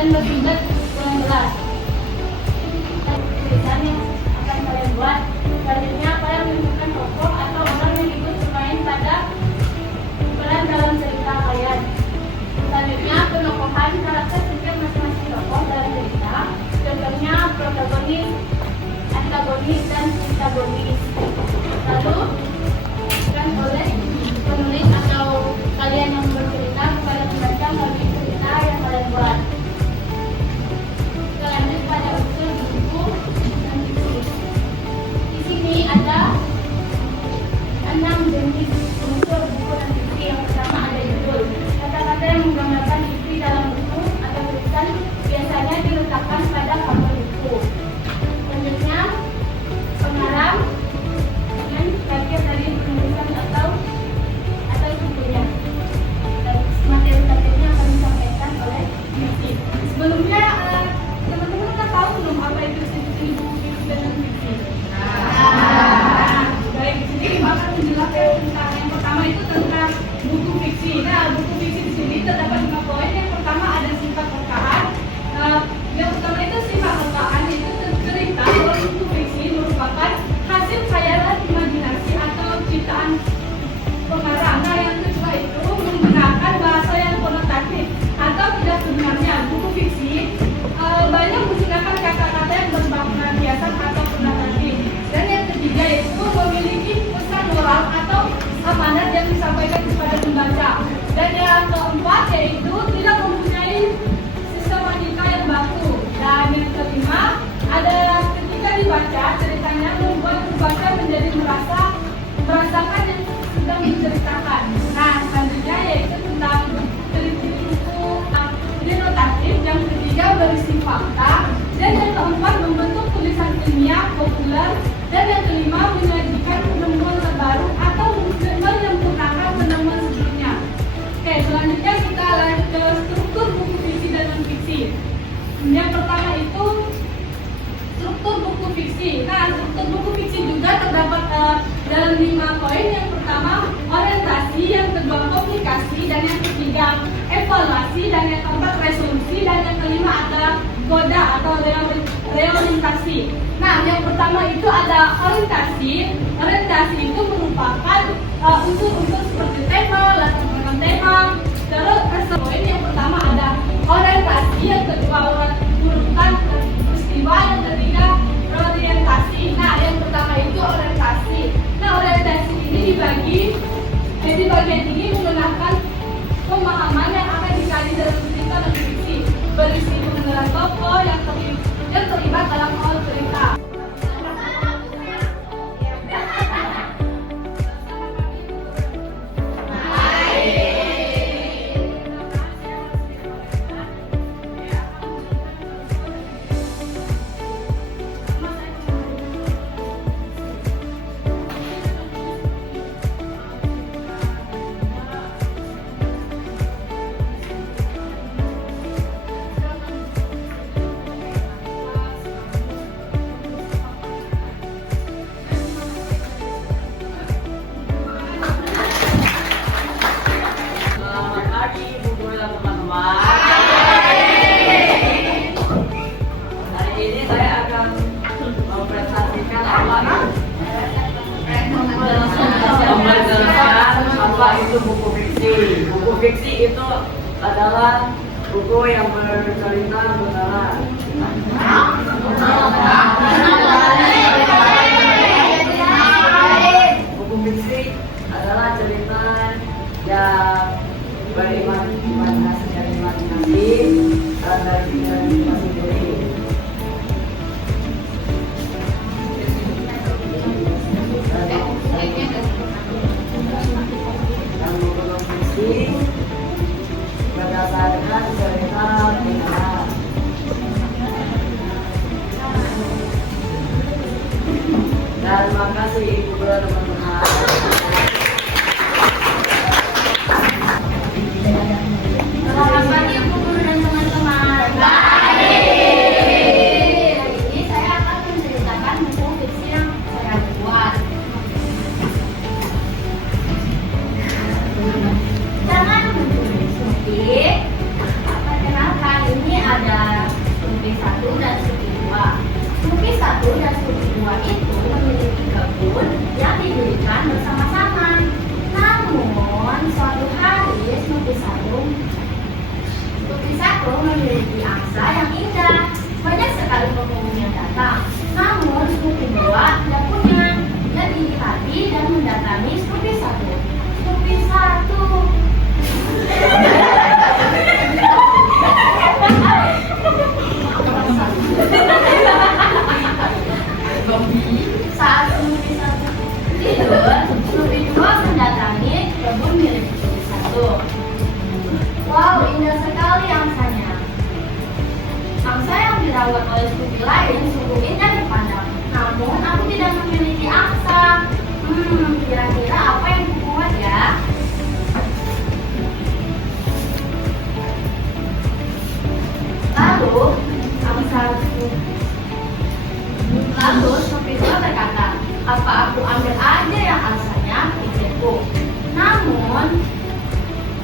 dan bersumber 19. Tulisan yang akan kalian buat. Selanjutnya kalian menunjukkan tokoh atau orang yang ikut bermain pada peran dalam cerita kalian. Selanjutnya penokohan karakter setiap masing-masing tokoh dalam cerita. Contohnya protagonis, antagonis, dan antagonis. Lalu kan oleh penulis atau kalian yang bercerita kepada pembaca melalui cerita yang kalian buat. Kita lanjut pada unsur buku dan fiksi. Di sini ada 6 jenis unsur buku dan fiksi. Yang pertama ada judul. Kata-kata yang menggambarkan isi dalam buku atau tulisan biasanya diletakkan pada cover buku. Selanjutnya pengarang dengan bagian dari penulisan atau bukunya. Dan materi-materinya akan disampaikan oleh fiksi. Sebelumnya teman-teman kan tahu belum apa itu jenis buku fiksi dan non-fiksi? Baik, di sini akan menjelaskan tentang yang pertama itu tentang buku fiksi. Nah, buku fiksi di sini terdapat 5 poin. Yang pertama ada sifat rekaan. Yang pertama itu sifat rekaan itu cerita bahwa buku fiksi merupakan hasil khayalan imajinasi atau ciptaan pengarang. Nah, yang kedua itu menggunakan bahasa yang konotatif atau tidak sebenarnya. Buku fiksi banyak menggunakan kata-kata yang bermakna biasan atau konotatif. Dan yang ketiga itu memiliki pesan moral atau amanat yang disampaikan kepada pembaca. Dan yang keempat yaitu tidak mempunyai sistematika yang baku. Dan yang kelima ada ketika dibaca ceritanya membuat pembaca menjadi merasakan yang sedang diceritakan. Nah, selanjutnya yaitu tentang ciri-ciri buku denotatif. Yang ketiga berisi fakta. Dan yang keempat membentuk tulisan ilmiah populer. Dan yang kelima menyajikan penemuan terbaru atau menyempurnakan penemuan sebelumnya. Oke, selanjutnya kita lanjut ke struktur buku fiksi dan non-fiksi. Yang pertama itu struktur buku fiksi. Nah, struktur buku fiksi juga terdapat dalam 5 poin. Yang pertama orientasi, yang kedua komunikasi, dan yang ketiga evaluasi, dan yang keempat resolusi, dan yang kelima ada koda atau reorientasi. Nah, yang pertama itu ada orientasi. Orientasi itu merupakan unsur-unsur seperti tema, latar belakang tema. Terus poin yang pertama ada orientasi, yang kedua urutan peristiwa, yang ketiga reorientasi. Nah, yang pertama itu orientasi. Nah, orientasi ini dibagi. Jadi bagian ini menggunakan pemahaman yang akan dikaji dalam cerita dan fiksi, berisi pengenalan tokoh yang terlibat dalam awal cerita. Itu buku fiksi. Buku fiksi itu adalah buku yang bercerita beneran. Buku fiksi adalah cerita yang berimajinasi dan dari kita sendiri. Berdasarkan cerita benar. satu memiliki angsa yang indah. Banyak sekali pengunjung yang datang. Namun Snoopy 2 tidak punya. Jadi hati dan mendatangi Snoopy 1. Snoopy 1. Saat Snoopy 1 tidur, Snoopy 2 mendatangi kebun milik Snoopy 1. Wow, indah sekali angsanya. Angsa yang dirawat oleh Snoopy lain sungguh indah dipandang. Namun aku tidak memiliki angsa. Kira-kira apa yang kubuat ya? Lalu Snoopy 2 berkata, apa aku ambil aja yang angsanya, pikirku. Namun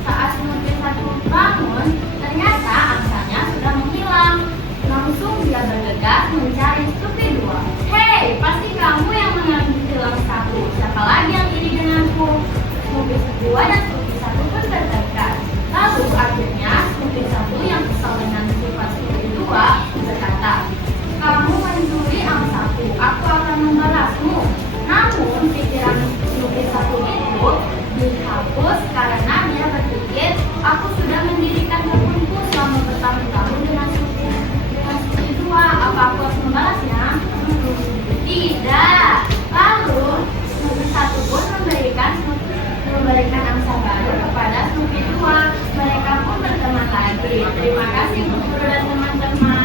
saat Snoopy 1 bangun, ternyata angsanya sudah menghilang. Langsung dia bergegas mencari Snoopy 2. Hei, pasti kamu yang mengambil angsaku. Siapa lagi yang iri denganku? Snoopy 2 dan Snoopy 1 pun bertengkar. Lalu akhirnya Snoopy 1 yang kesal dengan sifat Snoopy 2 berkata, kamu mencuri angsaku, aku akan membalasmu. Namun pikiran Snoopy 1 itu dihapus karena dia berpikir, aku sudah mendirikan kebunku selama bertahun-tahun dengan Snoopy 2. Apa aku harus membalasnya? Tidak. Lalu Snoopy 1 pun memberikan angsa baru kepada Snoopy 2. Mereka pun berteman lagi. Terima kasih guru dan teman-teman.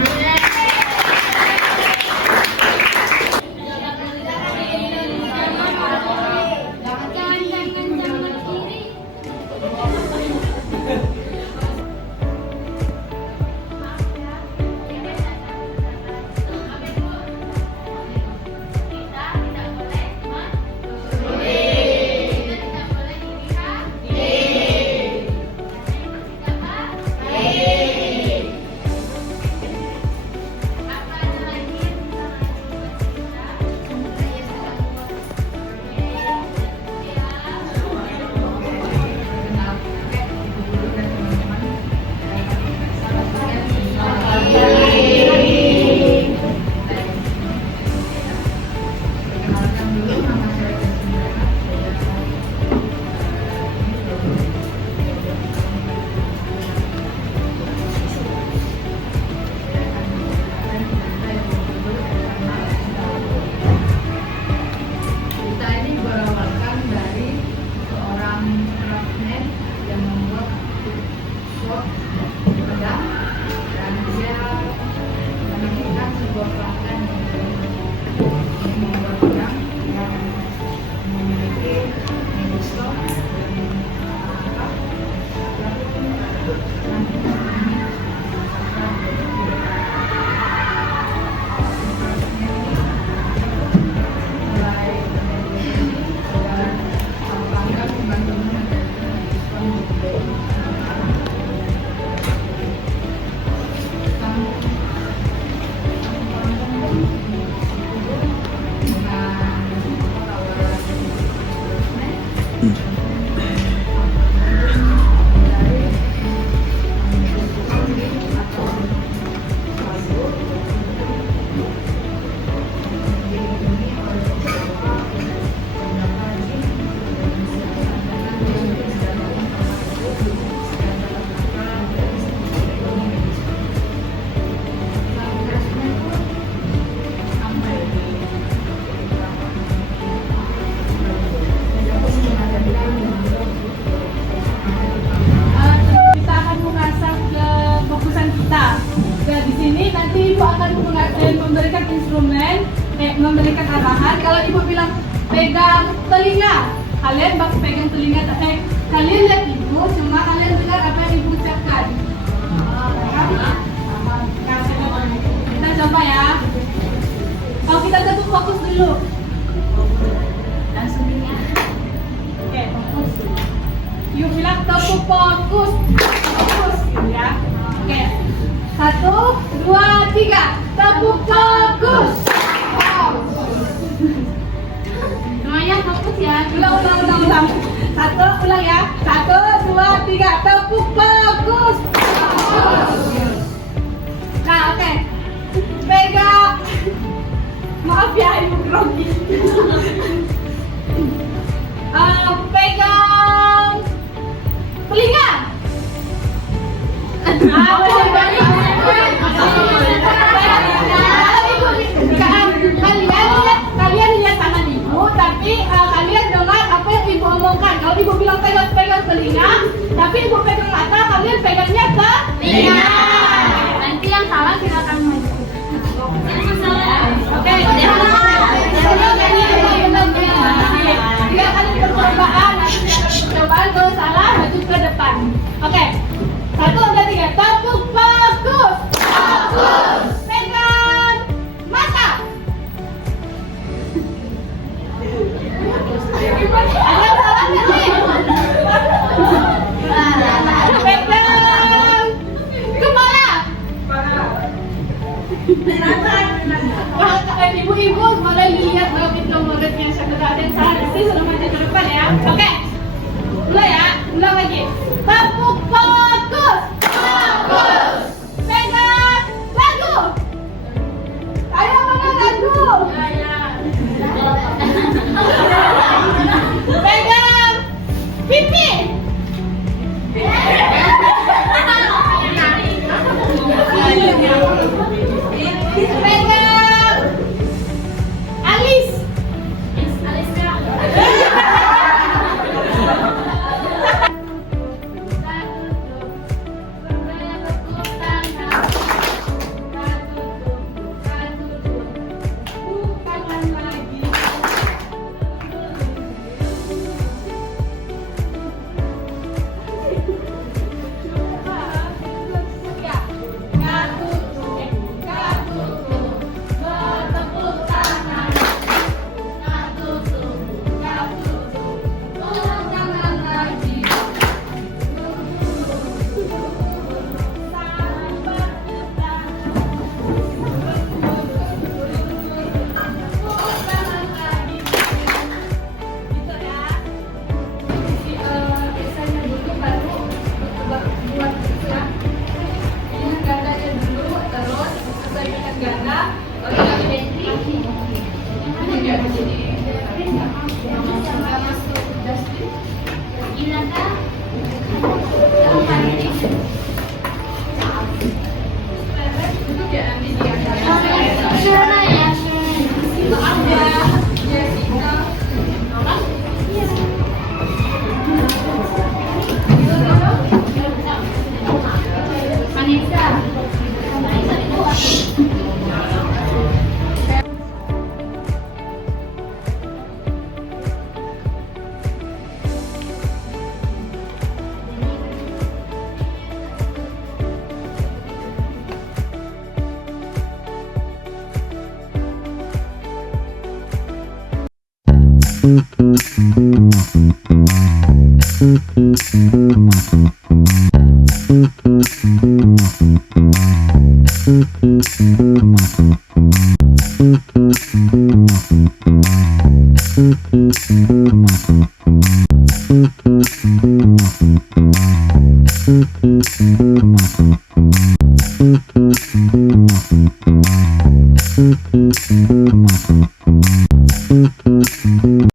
memberikan arahan. Kalau ibu bilang pegang telinga, kalian pegang telinga. Kalian lihat ibu, cuma kalian dengar apa yang ibu ucapkan. Kita coba ya. Kalau kita tepuk fokus dulu. Langsung ya. Oke, fokus. Yuk bilang tepuk fokus. Fokus gitu ya. Oke. 1, 2, 3. Tepuk fokus. Semuanya fokus ya. Ulang. 1, ulang ya. 1, 2, 3. Tepuk fokus. Tapi ibu pegang mata, kalian pegangnya ke Nanti yang salah silakan maju. Oke, tiga kali percobaan, nanti tiga kali percobaan, kalau salah maju ke depan. Oke, 1, 2, 3, tepuk fokus. Pegang mata. Ada yang salah nggak nih? Pegang kepala. Wah, ibu-ibu boleh lihat nomornya siapa ada yang salah. Saya sudah maju ke depan ya. Oke, mulai ya, ulang lagi. Tepuk fokus. Pegang lagu. Ayo mana lagu? Pegang pipi. Pegang alis. Bukan lagi.